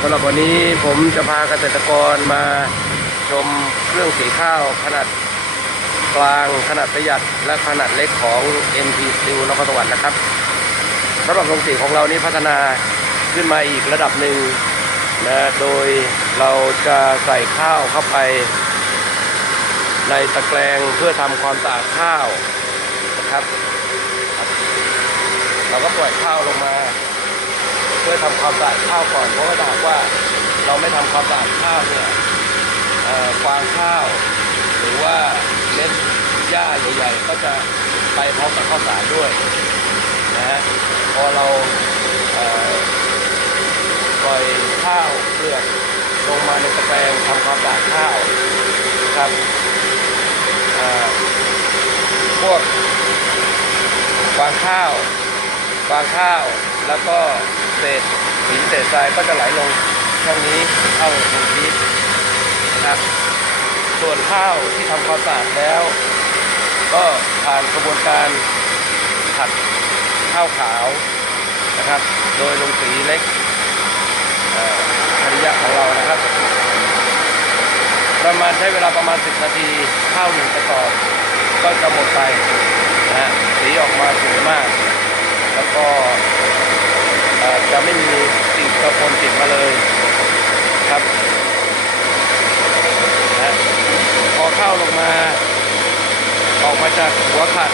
สำหรับวันนี้ผมจะพาเกษตรกรมาชมเครื่องสีข้าวขนาดกลางขนาดประหยัดและขนาดเล็กของ NP Steel นครสวรรค์นะครับสำหรับโรงสีของเรานี่พัฒนาขึ้นมาอีกระดับหนึ่งนะโดยเราจะใส่ข้าวเข้าไป ในตะแกรงเพื่อทำความสะอาดข้าวนะครับ เราก็ปล่อยข้าวลงมา เพื่อทำความสะอาดข้าวก่อนเพราะว่าถ้าหากว่าเราไม่ทำความสะอาดข้าวเนี่ยฟางข้าว หรือว่าเม็ดหญ้าใหญ่ๆก็จะไปพร้อมกับข้าวสารด้วยนะฮะพอเราเอ่อปล่อยข้าวเปลือกลงมาในตะแกรงทำความสะอาดข้าวครับพวกฟางข้าวฟางข้าวแล้วก็ เศษหินเศษทรายก็จะไหลลงช่องนี้เข้าลงพีชนะครับส่วนข้าวที่ทำความสะอาดแล้ว ก็ผ่านกระบวนการผัดข้าวขาวนะครับ โดยลงสีเล็กเอ่อภริยะของเรานะครับ ประมาณใช้เวลาประมาณ 10 นาทีข้าวหนึ่งกระสอบ ก็จะหมดไปนะฮะสีออกมาสวยมาก แล้วก็เอ่อจะไม่มีสิ่งกระปนติดมาเลยครับนะฮะพอเข้าลงมา ออกมาจากหัวขัด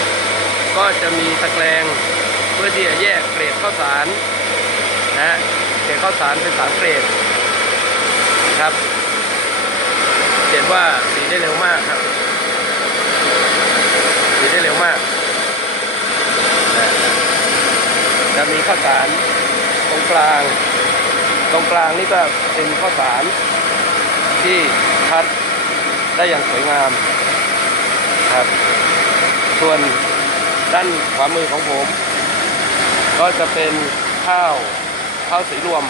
ก็จะมีตะแกรงเพื่อที่จะแยกเกรดข้าวสารนะเกรดข้าวสารเป็นสามเกรดครับเห็นว่าสีได้เร็วมากครับ สีได้เร็วมากนะจะมีข้าวสารตรงกลาง ตรงกลางนี่ก็เป็นข้าวสารที่คัดได้อย่างสวยงามครับ ส่วนด้านขวามือของผม ก็จะเป็นข้าวข้าวสีรวม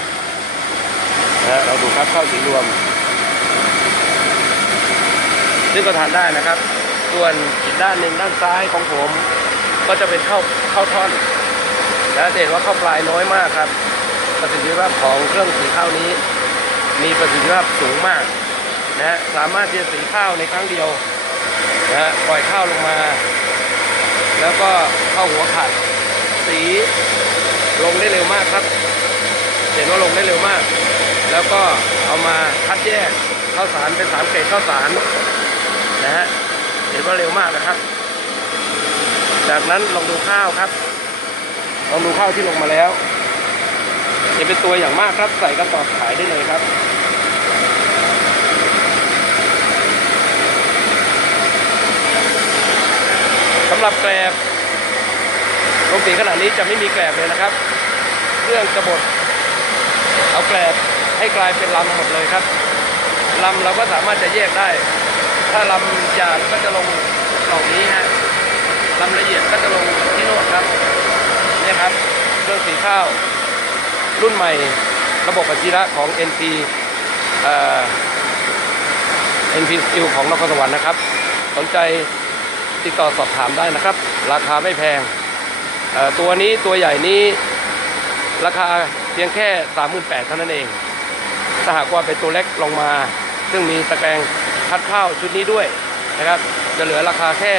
นะเราดูครับข้าวสีรวม ซึ่งก็ทานได้นะครับ ส่วนอีกด้านหนึ่งด้านซ้ายของผม ก็จะเป็นข้าวข้าวท่อนนะจะเห็นว่าข้าวปลายน้อยมากครับ ประสิทธิภาพของเครื่องสีข้าวนี้ มีประสิทธิภาพสูงมากนะฮะสามารถจะสีข้าวในครั้งเดียว นะปล่อยข้าวลงมา แล้วก็เข้าหัวขัด สีลงได้เร็วมากครับ เห็นว่าลงได้เร็วมาก แล้วก็เอามาคัดแยกข้าวสารเป็นสามเกรดข้าวสารนะฮะเห็นว่าเร็วมากนะครับ จากนั้นลองดูข้าวครับลองดูข้าวที่ลงมาแล้วเห็นเป็นตัวอย่างมากครับใส่กระสอบขายได้เลยครับ สำหรับแกลบโรงสีขนาดนี้จะไม่มีแกลบเลยนะครับ เครื่องจะบดเอาแกลบให้กลายเป็นลำหมดเลยครับลำเราก็สามารถจะแยกได้ ถ้าลำหยาบก็จะลงกล่องนี้ฮะลำละเอียดก็จะลงที่โน่นครับนี่ครับเครื่องสีข้าว รุ่นใหม่ระบบอัจฉริยะของ NP เอ่อ NP Steel ของนครสวรรค์นะครับ สนใจ ติดต่อสอบถามได้นะครับ ราคาไม่แพง ตัวนี้ตัวใหญ่นี้ราคาเพียงแค่ 38,000เท่านั้นเองถ้าหากว่าเป็นตัวเล็กลงมา ซึ่งมีตะแกรงคัดข้าวชุดนี้ด้วยนะครับ จะเหลือราคาแค่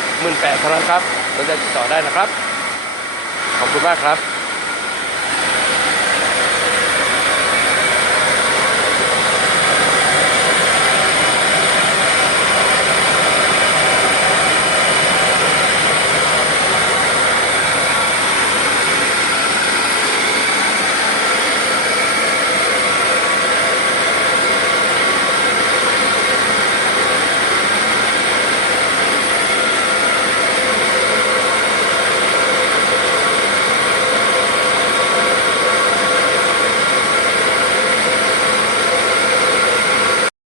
18,000เท่านั้นครับสนใจติดต่อได้นะครับ ขอบคุณมากครับ